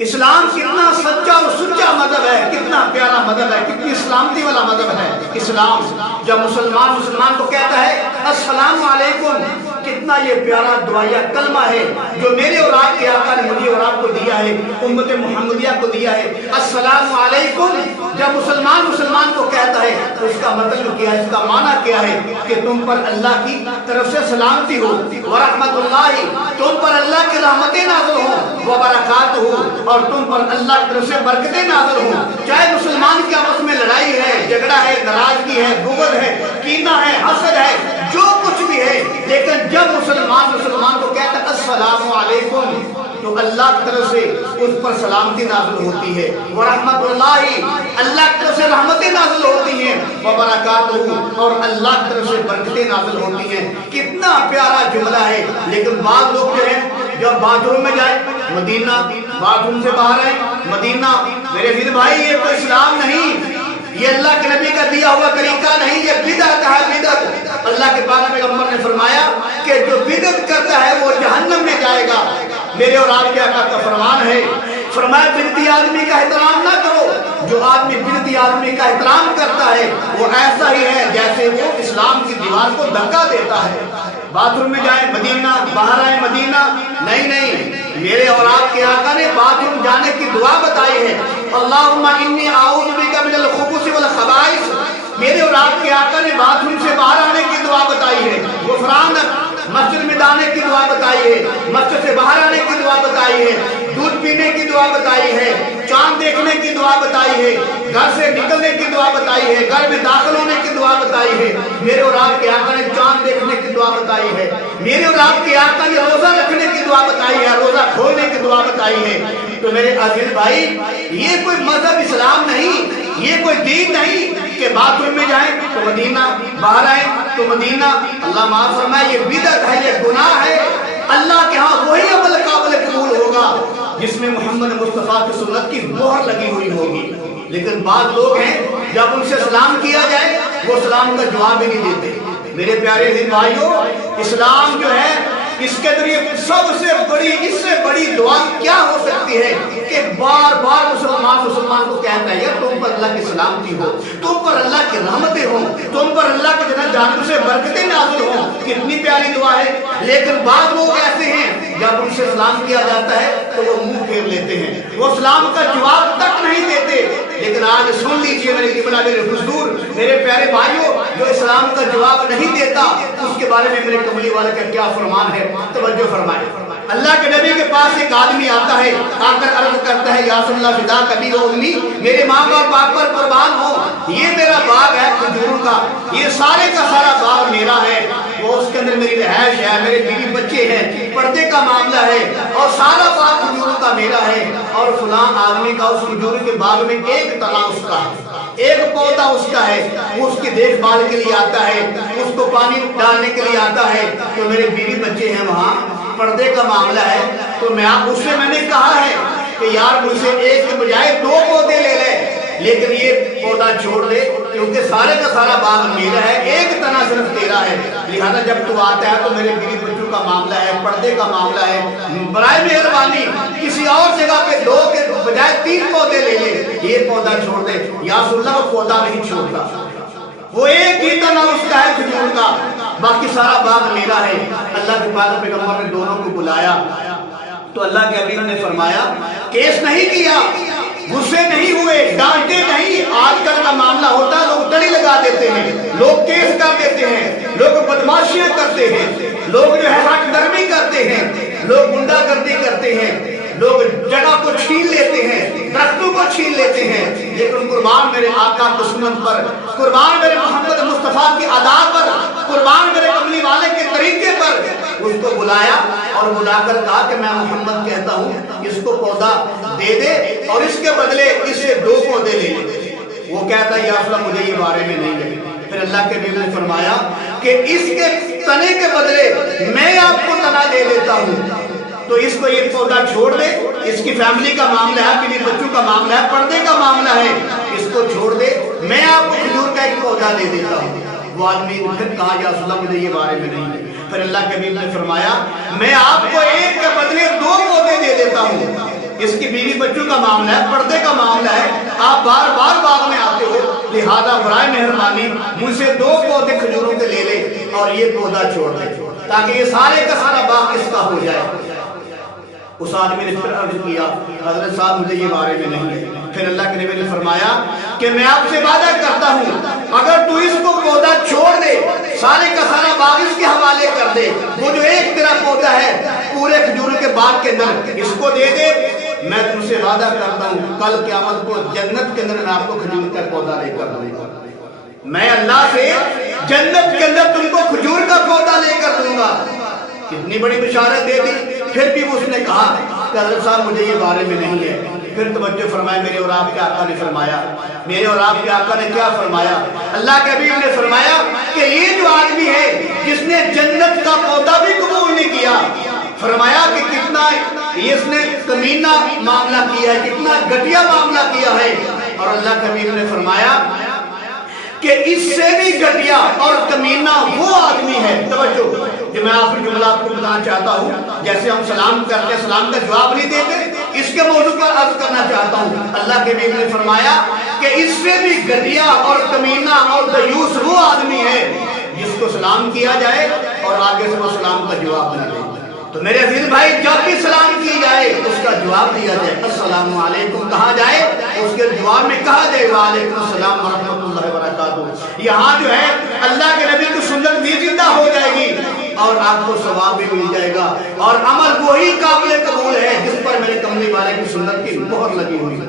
اسلام کتنا سچا اور سچا مذہب ہے، کتنا پیارا مذہب ہے، کتنی سلامتی والا مذہب ہے اسلام۔ جب مسلمان کو کہتا ہے السلام علیکم، کتنا یہ پیارا دعائیہ کلمہ ہے جو میرے اور آپ کے آقا نے مجھے اور آپ کو دیا ہے، امت محمدیہ کو دیا ہے۔ السلام علیکم جب مسلمان کو کہتا ہے تو اس کا مطلب کیا ہے، اس کا معنی کیا ہے کہ تم پر اللہ کی طرف سے سلامتی ہو، ورحمت اللہ، تم پر اللہ کی رحمتیں نازل ہوں، وبرکاتہ ہو، اور تم پر اللہ کی طرف سے برکتیں نازل ہوں۔ چاہے مسلمان کے آپس میں لڑائی ہے، جھگڑا ہے، ناراضگی ہے، بغض ہے، کینہ ہے، حسد ہے، جو کچھ بھی ہے، لیکن جب مسلمان کو کہتا ہے السلام علیکم تو اللہ کی طرف سے اس پر سلامتی نازل ہوتی ہے، ورحمت اللہ، اللہ کی طرف سے رحمتیں نازل ہوتی ہیں، وبرکاتہ، اور اللہ کی طرف سے برکتیں نازل ہوتی ہیں۔ کتنا پیارا جملہ ہے، لیکن بعض لوگ جو ہیں جب باتھ روم میں جائے مدینہ، باتھ روم سے باہر آئے مدینہ، میرے دل بھائی یہ تو اسلام نہیں، یہ اللہ کے نبی کا دیا ہوا طریقہ نہیں، یہ بدعت ہے، بدعت۔ اللہ کے پاک پیغمبر نے فرمایا کہ جو بدعت کرتا ہے وہ جہنم میں جائے گا۔ میرے اور آپ کے آقا کا فرمان ہے، فرمایا بدعتی آدمی کا احترام نہ کرو، جو آدمی بدعتی آدمی کا احترام کرتا ہے وہ ایسا ہی ہے جیسے وہ اسلام کی دیوار کو دھکا دیتا ہے۔ باتھ روم میں جائیں مدینہ، باہر آئے مدینہ، نہیں، میرے اور آپ کے آقا نے باتھ روم جانے کی دعا بتائی ہے، اللہم انی اعوذ بک من الخبث والخبائث۔ میرے اور آپ کے آقا نے باتھ روم سے باہر آنے کی دعا بتائی ہے، غفرانک، مسجد میں جانے کی دعا بتائی ہے، مسجد سے باہر آنے کی دعا بتائی ہے، دودھ پینے کی دعا بتائی ہے، چاند دیکھنے کی دعا بتائی ہے، گھر سے نکلنے کی دعا بتائی ہے، گھر میں داخل ہونے کی دعا بتائی ہے۔ میرے اور آپ کے آقا نے چاند دیکھنے کی دعا بتائی ہے، میرے اور آپ کے آقا نے روزہ رکھنے کی دعا بتائی ہے، روزہ کھولنے کی دعا بتائی ہے۔ تو میرے عزیز بھائی، یہ کوئی مذہب اسلام نہیں، یہ کوئی دین نہیں کہ باتھ روم میں جائیں تو مدینہ، باہر آئیں تو مدینہ۔ اللہ معاف فرمائے، یہ بدعت ہے، یہ گناہ ہے۔ اللہ کے ہاں وہی عمل قابل قبول ہوگا جس میں محمد مصطفیٰ کی سنت کی مہر لگی ہوئی ہوگی۔ لیکن بعض لوگ ہیں جب ان سے سلام کیا جائے وہ سلام کا جواب ہی نہیں دیتے۔ میرے پیارے دین بھائیوں، اسلام جو ہے اس کے ذریعے سب سے بڑی، اس سے بڑی دعا کیا ہو سکتی ہے کہ بار بار مسلمان کو کہتا ہے یار تم پر اللہ کی سلامتی ہو، تم پر اللہ کی رحمتیں ہوں، تم پر اللہ کی جانب سے برکتیں نازل ہوں۔ کتنی پیاری دعا ہے، لیکن بعض لوگ ایسے ہیں جب ان سے سلام کیا جاتا ہے تو وہ منہ پھیر لیتے ہیں، وہ سلام کا جواب تک نہیں دیتے۔ لیکن آج سن لیجئے میرے قبلہ، میرے حضور، میرے پیارے بھائیوں، جو اسلام کا جواب نہیں دیتا اس کے بارے میں میرے کملی والے کا کیا فرمان ہے، توجہ فرمائیں۔ اللہ کے نبی کے پاس ایک آدمی آتا ہے، آ کر عرض کرتا ہے یا رسول اللہ فدا کبھی و امی، میرے ماں باپ آپ پر قربان ہو، یہ میرا باغ ہے کھجوروں کا، یہ سارے کا سارا باغ میرا ہے، وہ اس کے اندر میری رہائش ہے، میرے بیوی بچے ہیں، پردے کا معاملہ ہے، اور سارا باغ کھجوروں کا میرا ہے، اور فلاں آدمی کا اس کھجور کے باغ میں ایک تنا اس کا ہے، ایک پودا اس کا ہے، وہ اس کی دیکھ بھال کے لیے آتا ہے، اس کو پانی ڈالنے کے لیے آتا ہے، تو میرے بیوی بچے ہیں وہاں، پردے کا معاملہ ہے، تو اس سے میں نے کہا ہے کہ یار مجھ سے ایک کے بجائے 2 پودے لے لے، لیکن یہ پودا چھوڑ دے کیونکہ سارے کا سارا باغ میرا ہے، ایک تنا صرف تیرا ہے، لہذا جب تو آتا ہے تو میرے بیوی بچوں کا معاملہ ہے، پردے کا معاملہ ہے، برائے مہربانی کسی اور جگہ پہ 2 کے بجائے 3 پودے لے لے، یہ پودا چھوڑ دے۔ یا رسول اللہ وہ پودا نہیں چھوڑتا، وہ ایک ہی تنا اس کا ہے کھجور کا، باقی سارا باغ میرا ہے۔ اللہ کے پاک پیغمبر نے دونوں کو بلایا تو اللہ کے حبیب نے فرمایا کیس نہیں کیا، غصے نہیں ہوئے، ڈانٹے نہیں۔ آج کل کا معاملہ ہوتا ہے لوگ ٹڑی لگا دیتے ہیں، لوگ کیس کر دیتے ہیں، لوگ بدماشیاں کرتے ہیں، لوگ جو ہے حق درمی کرتے ہیں، لوگ غنڈہ گردی کرتے ہیں، لوگ جگہ کو چھین لیتے ہیں، درختوں کو چھین لیتے ہیں۔ لیکن قربان میرے آقا کی سنت پر، قربان میرے محمد مصطفیٰ کی ادا پر، قربان میرے کملی والے کے طریقے پر، اس کو بلایا اور بلا کر کہا کہ میں محمد کہتا ہوں اس کو پودا دے دے اور اس کے بدلے اسے 2 پودے لے لے۔ وہ کہتا ہے یا رسول اللہ مجھے یہ بارے میں نہیں ہے۔ پھر اللہ کے نبی نے فرمایا کہ اس کے تنے کے بدلے میں آپ کو تنا دے دیتا ہوں، تو اس کو یہ پودا چھوڑ دے، اس کی فیملی کا معاملہ ہے، بیوی بچوں کا معاملہ ہے، پردے کا معاملہ ہے، اس کو چھوڑ دے، میں آپ کو کھجور کا ایک پودا دے دیتا ہوں۔ وہ آدمی پھر کہا یا رسول اللہ مجھے یہ بارے میں نہیں ہے۔ پھر اللہ کے حبیب نے فرمایا میں آپ کو ایک کے بدلے 2 پودے دے دیتا ہوں، اس کی بیوی بچوں کا معاملہ ہے، پردے کا معاملہ ہے، آپ بار بار باغ میں آتے ہو، لہذا برائے مہربانی مجھ سے 2 پودے کھجوروں کے لے لے اور یہ پودا چھوڑ دے تاکہ یہ سارے کا سارا باغ اس کا ہو جائے۔ اس آدمی نے پھر عرض کیا حضرت صاحب مجھے یہ بارے میں نہیں ہے۔ پھر اللہ کے نبی نے فرمایا کہ میں آپ سے وعدہ کرتا ہوں اگر تو اس کو پودا چھوڑ دے، سارے کا سارا باغ اس کے حوالے کر دے، وہ جو ایک تیرا پودا ہے پورے کھجوروں کے باغ کے اندر اس کو دے دے، میں تم سے وعدہ کرتا ہوں کل قیامت کو جنت کے اندر میں آپ کو کھجور کا پودا لے کر دوں گا۔ میں اللہ سے جنت کے اندر تم کو کھجور کا پودا لے کر دوں گا۔ کتنی بڑی بشارت دے دی۔ پھر بھی اس نے کہا کہ حضرت صاحب مجھے یہ بارے میں نہیں ہے۔ پھر توجہ فرمائے، میرے اور آپ کے آقا نے فرمایا، میرے اور آپ کے آقا نے کیا فرمایا؟ اللہ کے حبیب نے فرمایا کہ یہ جو آدمی ہے جس نے جنت کا پودا بھی قبول نہیں کیا، فرمایا کہ کتنا اس نے کمینہ معاملہ کیا ہے، کتنا گھٹیا معاملہ کیا ہے۔ اور اللہ کے حبیب نے فرمایا کہ اس سے بھی گھٹیا اور کمینہ وہ آدمی ہے۔ توجہ، جو میں آخری جملہ آپ کو بتانا چاہتا ہوں، جیسے ہم سلام کرتے ہیں سلام کا جواب نہیں دیتے، اس کے موضوع پر عرض کرنا چاہتا ہوں۔ اللہ کے حبیب نے فرمایا کہ اس سے بھی گھٹیا اور کمینہ اور دیوس وہ آدمی ہے جس کو سلام کیا جائے اور آگے سے وہ سلام کا جواب نہ دے۔ تو میرے عزیز بھائی، جب بھی سلام کی جائے اس کا جواب دیا جائے، السلام علیکم کہا جائے، اس کے جواب میں کہا جائے وعلیکم السلام ورحمۃ اللہ وبرکاتہ۔ یہاں جو ہے اللہ کے نبی کی سنت بھی زندہ ہو جائے گی اور آپ کو ثواب بھی مل جائے گا، اور عمل وہی قابل قبول ہے جس پر میرے کملی والے کی سنت کی مہر لگی ہوئی ہے۔